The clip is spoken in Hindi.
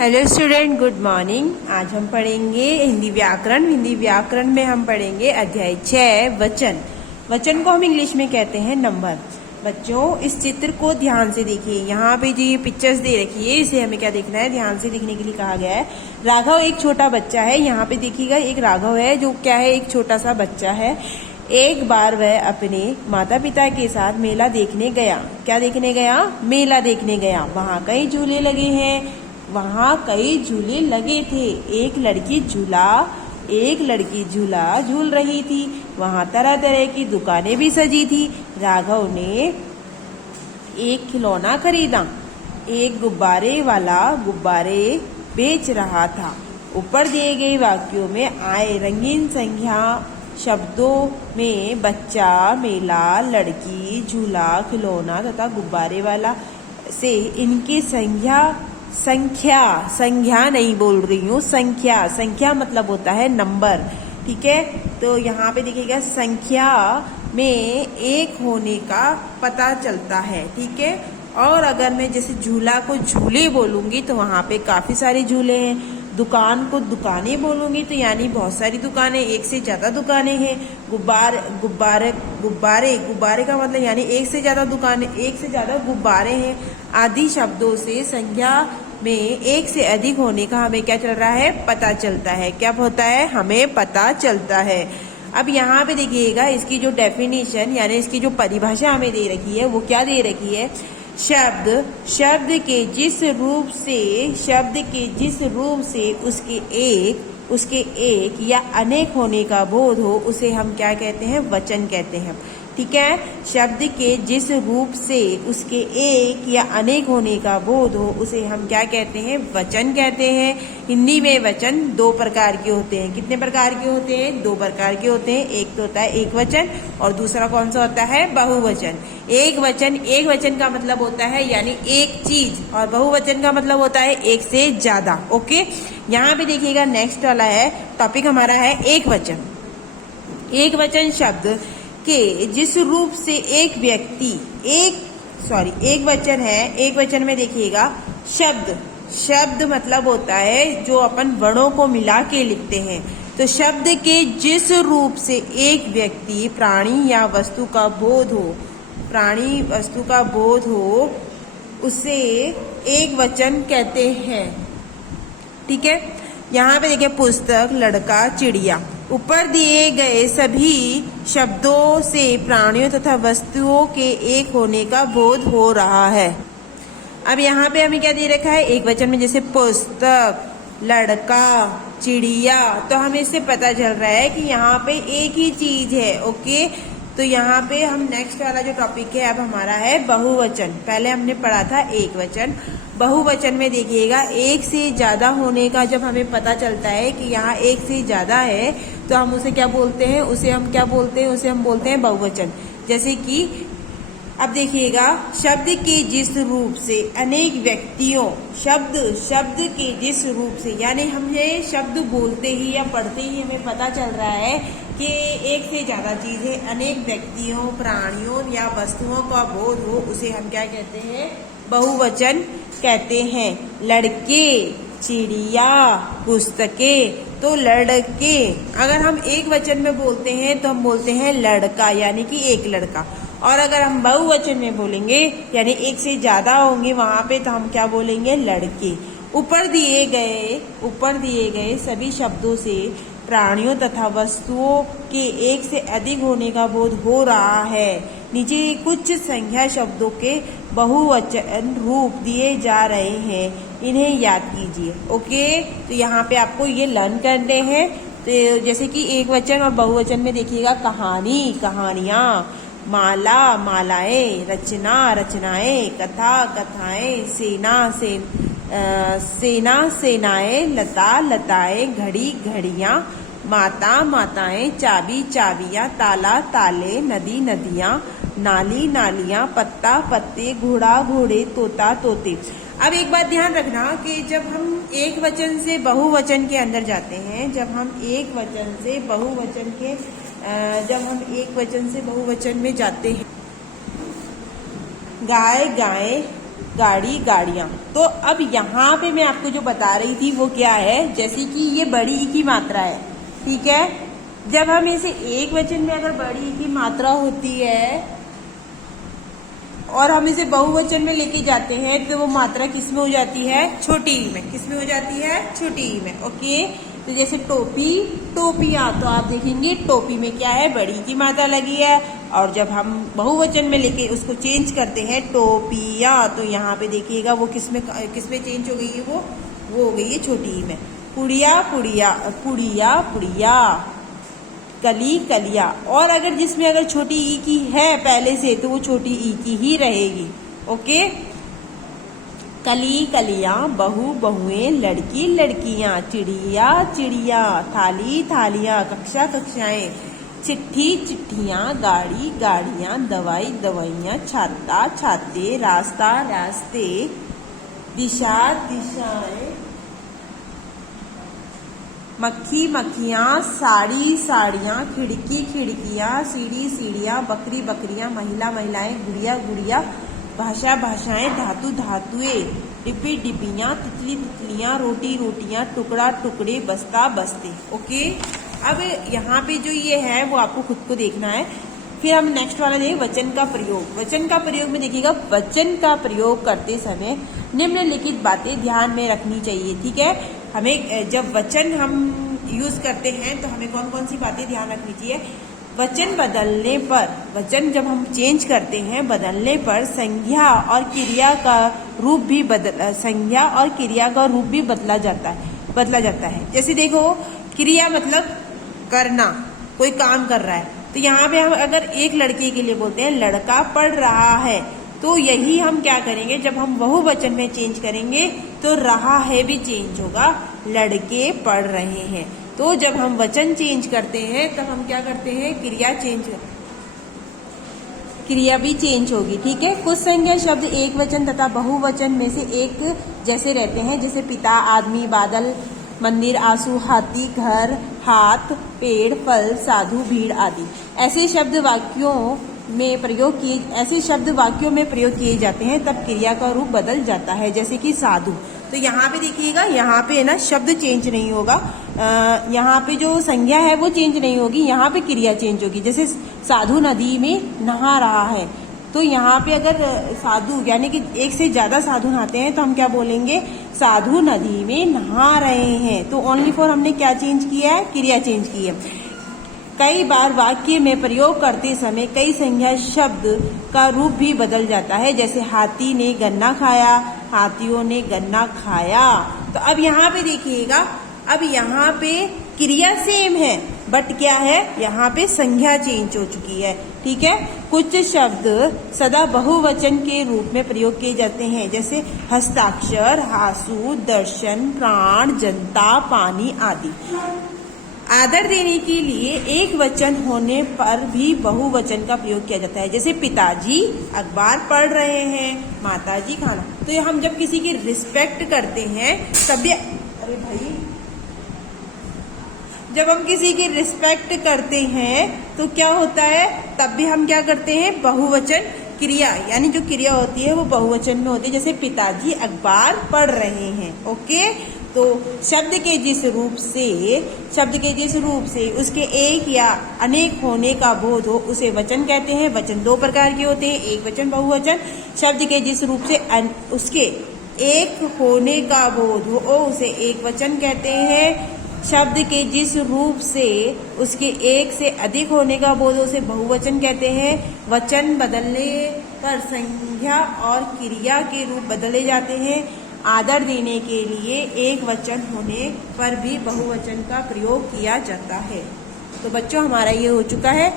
Hello student, good morning. आज हम पढ़ेंगे हिंदी व्याकरण। हिंदी व्याकरण में हम पढ़ेंगे अध्याय 6 वचन। वचन को हम इंग्लिश में कहते हैं नंबर। बच्चों, इस चित्र को ध्यान से देखिए। यहाँ पे जो ये पिक्चर्स दे रखी है, इसे हमें क्या देखना है, ध्यान से देखने के लिए कहा गया है। राघव एक छोटा बच्चा है। यहाँ पे देखिएगा, एक राघव है जो क्या है, एक छोटा सा बच्चा है। एक बार वह अपने माता पिता के साथ मेला देखने गया। क्या देखने गया? मेला देखने गया। वहाँ कई झूले लगे हैं। वहाँ कई झूले लगे थे। एक लड़की झूला झूल रही थी। वहाँ तरह तरह की दुकानें भी सजी थी। राघव ने एक खिलौना खरीदा। एक गुब्बारे वाला गुब्बारे बेच रहा था। ऊपर दिए गए वाक्यों में आए रंगीन संज्ञा शब्दों में बच्चा, मेला, लड़की, झूला, खिलौना तथा गुब्बारे वाला से इनकी संख्या नहीं बोल रही हूँ, संख्या मतलब होता है नंबर। ठीक है, तो यहाँ पे देखिएगा संख्या में एक होने का पता चलता है। ठीक है, और अगर मैं जैसे झूला को झूले बोलूंगी तो वहाँ पे काफी सारे झूले हैं। दुकान को दुकानें बोलूंगी तो यानी बहुत सारी दुकानें, एक से ज्यादा दुकानें हैं। गुब्बारे का मतलब यानी एक से ज्यादा दुकानें, एक से ज्यादा गुब्बारे हैं। आदि शब्दों से संख्या में एक से अधिक होने का हमें क्या चल रहा है, पता चलता है। क्या होता है, हमें पता चलता है। अब यहाँ पे देखिएगा, इसकी जो डेफिनेशन यानी इसकी जो परिभाषा हमें दे रखी है वो क्या दे रखी है। शब्द के जिस रूप से उसके एक या अनेक होने का बोध हो, उसे हम क्या कहते हैं, वचन कहते हैं। ठीक है, शब्द के जिस रूप से उसके एक या अनेक होने का बोध हो, उसे हम क्या कहते हैं, वचन कहते हैं। हिंदी में वचन दो प्रकार के होते हैं। कितने प्रकार के होते हैं? दो प्रकार के होते हैं। एक तो होता है एक वचन और दूसरा कौन सा होता है, बहुवचन। एक वचन का मतलब होता है यानी एक चीज, और बहुवचन का मतलब होता है एक से ज्यादा। ओके, यहाँ पे देखिएगा नेक्स्ट वाला है टॉपिक हमारा है एक वचन। एक वचन शब्द के जिस रूप से एक वचन है। एक वचन में देखिएगा शब्द मतलब होता है जो अपन वर्णों को मिला के लिखते हैं। तो शब्द के जिस रूप से एक व्यक्ति, प्राणी या वस्तु का बोध हो, उसे एक वचन कहते हैं। ठीक है, यहाँ पे देखिए पुस्तक, लड़का, चिड़िया। ऊपर दिए गए सभी शब्दों से प्राणियों तथा वस्तुओं के एक होने का बोध हो रहा है। अब यहाँ पे हमें क्या दे रखा है, एक वचन में जैसे पुस्तक, लड़का, चिड़िया, तो हमें इससे पता चल रहा है कि यहाँ पे एक ही चीज है। ओके, तो यहाँ पे हम नेक्स्ट वाला जो टॉपिक है अब हमारा है बहुवचन। पहले हमने पढ़ा था एक वचन। बहुवचन में देखिएगा एक से ज्यादा होने का जब हमें पता चलता है कि यहाँ एक से ज्यादा है तो हम उसे क्या बोलते हैं, उसे हम बोलते हैं बहुवचन। जैसे कि अब देखिएगा, शब्द के जिस रूप से अनेक व्यक्तियों, शब्द के जिस रूप से यानी हमें शब्द बोलते ही या पढ़ते ही हमें पता चल रहा है कि एक से ज्यादा चीज है। अनेक व्यक्तियों, प्राणियों या वस्तुओं का बोध हो, उसे हम क्या कहते हैं, बहुवचन कहते हैं। लड़के, चिड़िया, पुस्तकें, तो लड़के अगर हम एक वचन में बोलते हैं तो हम बोलते हैं लड़का, यानी कि एक लड़का। और अगर हम बहुवचन में बोलेंगे यानी एक से ज्यादा होंगे वहां पे, तो हम क्या बोलेंगे, लड़के। ऊपर दिए गए सभी शब्दों से प्राणियों तथा वस्तुओं के एक से अधिक होने का बोध हो रहा है। नीचे कुछ संख्या शब्दों के बहुवचन रूप दिए जा रहे हैं, इन्हें याद कीजिए। ओके, तो यहाँ पे आपको ये लर्न करने हैं। तो जैसे कि एक वचन और बहुवचन में देखिएगा कहानी, कहानियाँ, माला, मालाएं, रचना, रचनाएं, कथा, कथाएं, सेना, सेनाएं, लता, लताएं, घड़ी, घड़ियां, माता, माताएं, चाबी, चाबियां, ताला, ताले, नदी, नदियां, नाली, नालियां, पत्ता, पत्ते, घोड़ा, घोड़े, तोता, तोते। अब एक बात ध्यान रखना कि जब हम एक वचन से बहुवचन के अंदर जाते हैं, जब हम एक वचन से बहुवचन में जाते हैं, गाय, गाय, गाड़ी गाड़ियां। तो अब यहाँ पे मैं आपको जो बता रही थी वो क्या है, जैसे कि ये बड़ी ई की मात्रा है, ठीक है। जब हम इसे एक वचन में अगर बड़ी ई की मात्रा होती है और हम इसे बहुवचन में लेके जाते हैं तो वो मात्रा किस में हो जाती है, छोटी ई में। किस में हो जाती है, छोटी ई में। ओके, तो जैसे टोपी, टोपियां, तो आप देखेंगे टोपी में क्या है, बड़ी की मात्रा लगी है। और जब हम बहुवचन में लेके उसको चेंज करते हैं टोपियां, तो यहाँ पे देखिएगा वो किसमें चेंज हो गई है, वो हो गई है छोटी ई में। पुड़िया पुड़िया, पुड़िया पुड़िया, कली कलिया। और अगर जिसमें अगर छोटी ई की है पहले से तो वो छोटी ई की ही रहेगी। ओके, कली कलियां, बहू बहुएं, लड़की लड़कियां, चिड़िया चिड़िया, थाली थालियां, कक्षा कक्षाएं, चिट्ठी चिट्ठियां, गाड़ी गाड़ियां, दवाई दवाइयां, छाता छाते, रास्ता रास्ते, दिशा दिशाएं, मक्खी मक्खियां, साड़ी साड़ियां, खिड़की खिड़कियां, सीढ़ी सीढ़ियां, बकरी बकरियां, महिला महिलाएं, गुड़िया गुड़िया, भाषा भाषाएं, धातु धातुएं, डिब्बी डिब्बियां, तितली तितलियां, रोटी रोटियां, टुकड़ा टुकड़े, बस्ता बस्ते। ओके, अब यहाँ पे जो ये है वो आपको खुद को देखना है। फिर हम नेक्स्ट वाला देखें, वचन का प्रयोग। वचन का प्रयोग में देखिएगा, वचन का प्रयोग करते समय निम्नलिखित बातें ध्यान में रखनी चाहिए, ठीक है। हमें जब वचन हम यूज करते हैं तो हमें कौन कौन सी बातें ध्यान रखनी चाहिए। वचन बदलने पर, वचन जब हम चेंज करते हैं बदलने पर संज्ञा और क्रिया का रूप भी संज्ञा और क्रिया का रूप भी बदला जाता है। जैसे देखो, क्रिया मतलब करना, कोई काम कर रहा है, तो यहाँ पे हम अगर एक लड़के के लिए बोलते हैं लड़का पढ़ रहा है, तो यही हम क्या करेंगे, जब हम बहुवचन में चेंज करेंगे तो रहा है भी चेंज होगा, लड़के पढ़ रहे हैं। तो जब हम वचन चेंज करते हैं तब हम क्या करते हैं, क्रिया भी चेंज होगी, ठीक है। कुछ संज्ञा शब्द एक वचन तथा बहुवचन में से एक जैसे रहते हैं, जैसे पिता, आदमी, बादल, मंदिर, आंसू, हाथी, घर, हाथ, पेड़, फल, साधु, भीड़ आदि। ऐसे शब्द वाक्यों में प्रयोग किए जाते हैं तब क्रिया का रूप बदल जाता है, जैसे कि साधु। तो यहाँ पे देखिएगा, यहाँ पे ना शब्द चेंज नहीं होगा, यहाँ पे जो संज्ञा है वो चेंज नहीं होगी, यहाँ पे क्रिया चेंज होगी। जैसे साधु नदी में नहा रहा है, तो यहाँ पे अगर साधु यानी कि एक से ज्यादा साधु नहाते हैं तो हम क्या बोलेंगे, साधु नदी में नहा रहे हैं। तो ओनली फॉर हमने क्या चेंज किया है, क्रिया चेंज की है। कई बार वाक्य में प्रयोग करते समय कई संज्ञा शब्द का रूप भी बदल जाता है, जैसे हाथी ने गन्ना खाया, हाथियों ने गन्ना खाया। तो अब यहाँ पे देखिएगा, अब यहाँ पे क्रिया सेम है बट क्या है, यहाँ पे संज्ञा चेंज हो चुकी है, ठीक है। कुछ शब्द सदा बहुवचन के रूप में प्रयोग किए जाते हैं, जैसे हस्ताक्षर, हासु, दर्शन, प्राण, जनता, पानी आदि। आदर देने के लिए एक वचन होने पर भी बहुवचन का प्रयोग किया जाता है, जैसे पिताजी अखबार पढ़ रहे हैं, माताजी खाना। तो ये हम जब किसी की रिस्पेक्ट करते हैं तभी, अरे भाई, जब हम किसी की रिस्पेक्ट करते हैं तो क्या होता है, तब भी हम क्या करते हैं, बहुवचन क्रिया, यानी जो क्रिया होती है वो बहुवचन में होती है, जैसे पिताजी अखबार पढ़ रहे हैं। ओके, तो शब्द के जिस रूप से उसके एक या अनेक होने का बोध हो उसे वचन कहते हैं। वचन दो प्रकार के होते हैं, एक वचन, बहुवचन। शब्द के जिस रूप से उसके एक होने का बोध हो उसे एक वचन कहते हैं। शब्द के जिस रूप से उसके एक से अधिक होने का बोध हो उसे बहुवचन कहते हैं। वचन बदलने पर संज्ञा और क्रिया के रूप बदले जाते हैं। आदर देने के लिए एक वचन होने पर भी बहुवचन का प्रयोग किया जाता है। तो बच्चों, हमारा ये हो चुका है